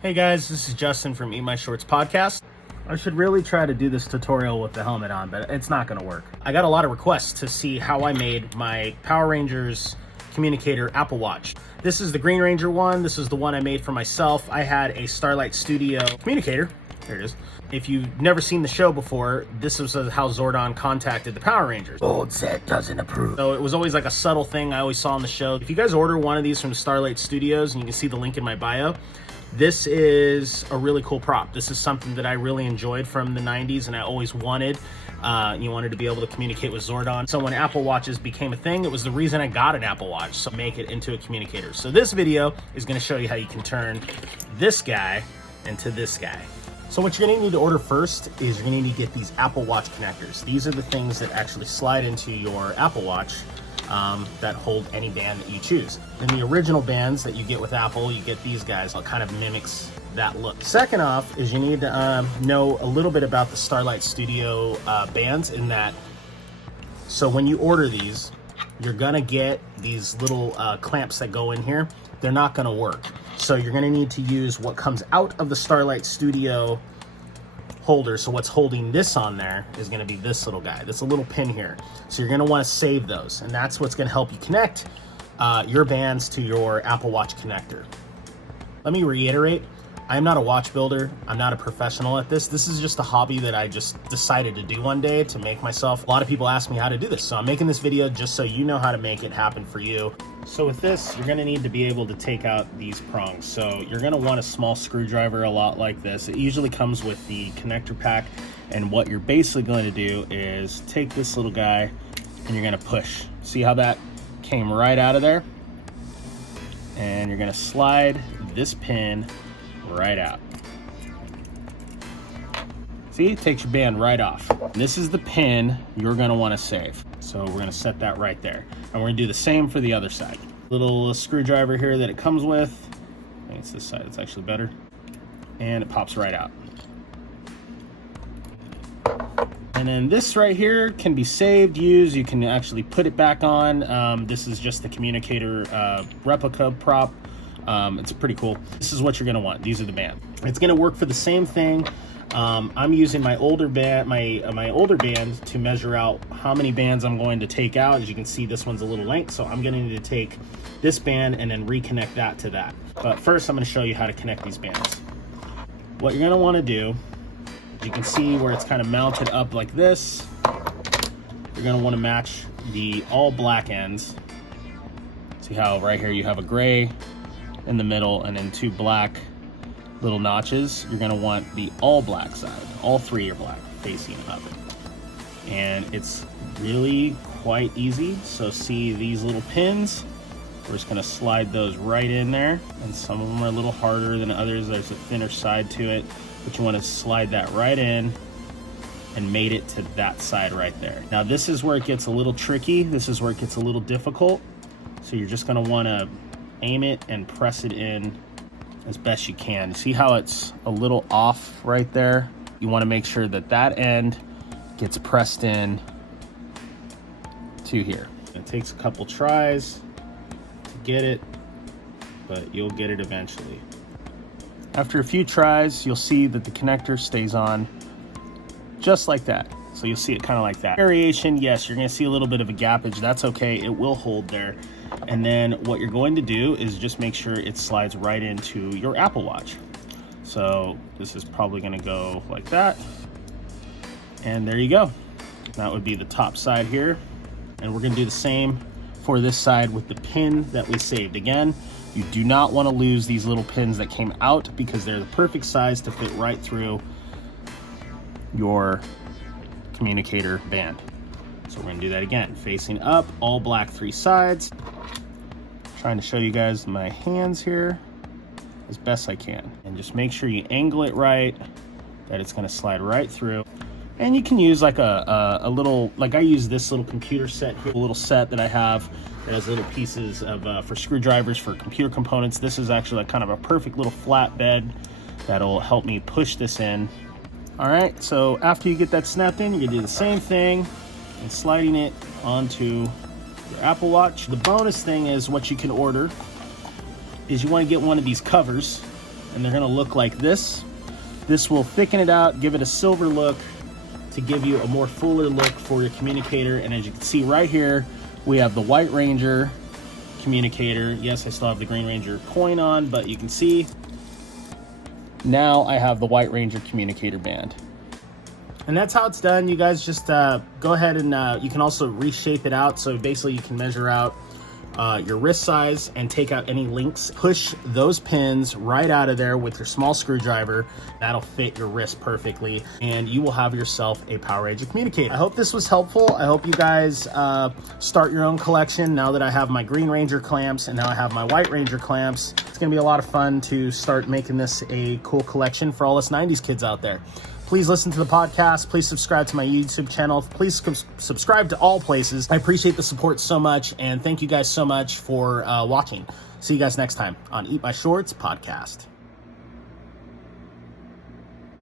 Hey guys, this is Justin from Eat My Shorts podcast. I should really try to do this tutorial with the helmet on, but it's not going to work. I got a lot of requests to see how I made my Power Rangers Communicator Apple Watch. This is the Green Ranger one. This is the one I made for myself. I had a StarLight Studio Communicator. There it is. If you've never seen the show before, this was how Zordon contacted the Power Rangers. Old set doesn't approve. So it was always like a subtle thing I always saw on the show. If you guys order one of these from StarLight Studios, and you can see the link in my bio, this is a really cool prop. This is something that I really enjoyed from the 90s and I always wanted. You wanted to be able to communicate with Zordon. So when Apple Watches became a thing, it was the reason I got an Apple Watch, so make it into a communicator. So this video is going to show you how you can turn this guy into this guy. So what you're going to need to order first is you're going to need to get these Apple Watch connectors. These are the things that actually slide into your Apple Watch that hold any band that you choose. In the original bands that you get with Apple, you get these guys. It kind of mimics that look. Second off is you need to know a little bit about the StarLight Studio bands in that, so when you order these, you're gonna get these little clamps that go in here. They're not gonna work. So you're gonna need to use what comes out of the StarLight Studio holder. So what's holding this on there is going to be this little guy. That's a little pin here. So you're going to want to save those, and that's what's going to help you connect your bands to your Apple Watch connector. Let me reiterate, I'm not a watch builder. I'm not a professional at this. This is just a hobby that I just decided to do one day to make myself. A lot of people ask me how to do this, so I'm making this video just so you know how to make it happen for you. So with this, you're gonna need to be able to take out these prongs. So you're gonna want a small screwdriver, a lot like this. It usually comes with the connector pack, and what you're basically going to do is take this little guy and you're gonna push. See how that came right out of there? And you're gonna slide this pin right out. See, it takes your band right off. This is the pin you're gonna wanna save. So we're gonna set that right there. And we're gonna do the same for the other side. Little screwdriver here that it comes with. I think it's this side, it's actually better. And it pops right out. And then this right here can be saved, used. You can actually put it back on. This is just the Communicator replica prop. It's pretty cool. This is what you're gonna want. These are the bands. It's gonna work for the same thing. I'm using my older band, my older band to measure out how many bands I'm going to take out. As you can see, this one's a little length, so I'm gonna need to take this band and then reconnect that to that. But first, I'm gonna show you how to connect these bands. What you're gonna wanna do, you can see where it's kind of mounted up like this. You're gonna wanna match the all black ends. See how right here you have a gray in the middle and then two black little notches. You're gonna want the all black side. All three are black facing up. And it's really quite easy. So see these little pins? We're just gonna slide those right in there. And some of them are a little harder than others. There's a thinner side to it, but you wanna slide that right in and mate it to that side right there. Now this is where it gets a little tricky. This is where it gets a little difficult. So you're just gonna wanna aim it and press it in as best you can. See how it's a little off right there? You want to make sure that that end gets pressed in to here. It takes a couple tries to get it, but you'll get it eventually. After a few tries, you'll see that the connector stays on just like that. So you'll see it kind of like that. Variation, yes, you're gonna see a little bit of a gappage. That's okay, it will hold there. And then what you're going to do is just make sure it slides right into your Apple Watch. So this is probably gonna go like that. And there you go. That would be the top side here. And we're gonna do the same for this side with the pin that we saved. Again, you do not wanna lose these little pins that came out because they're the perfect size to fit right through your communicator band. So we're gonna do that again. Facing up, all black three sides. Trying to show you guys my hands here as best I can. And just make sure you angle it right, that it's gonna slide right through. And you can use like a little, like I use this little computer set here, a little set that I have that has little pieces of, for screwdrivers, for computer components. This is actually like kind of a perfect little flat bed that'll help me push this in. All right, so after you get that snapped in, you're gonna do the same thing and sliding it onto your Apple Watch. The bonus thing is what you can order is you want to get one of these covers and they're gonna look like this. This will thicken it out, give it a silver look to give you a more fuller look for your communicator. And as you can see right here, we have the White Ranger communicator. Yes, I still have the Green Ranger coin on, but you can see now I have the White Ranger communicator band. And that's how it's done. You guys just go ahead and you can also reshape it out. So basically you can measure out your wrist size and take out any links. Push those pins right out of there with your small screwdriver. That'll fit your wrist perfectly, and you will have yourself a Power Ranger communicator. I hope this was helpful. I hope you guys start your own collection now that I have my Green Ranger clamps and now I have my White Ranger clamps. It's gonna be a lot of fun to start making this a cool collection for all us 90s kids out there. Please listen to the podcast. Please subscribe to my YouTube channel. Please subscribe to all places. I appreciate the support so much, and thank you guys so much for watching. See you guys next time on Eat My Shorts podcast.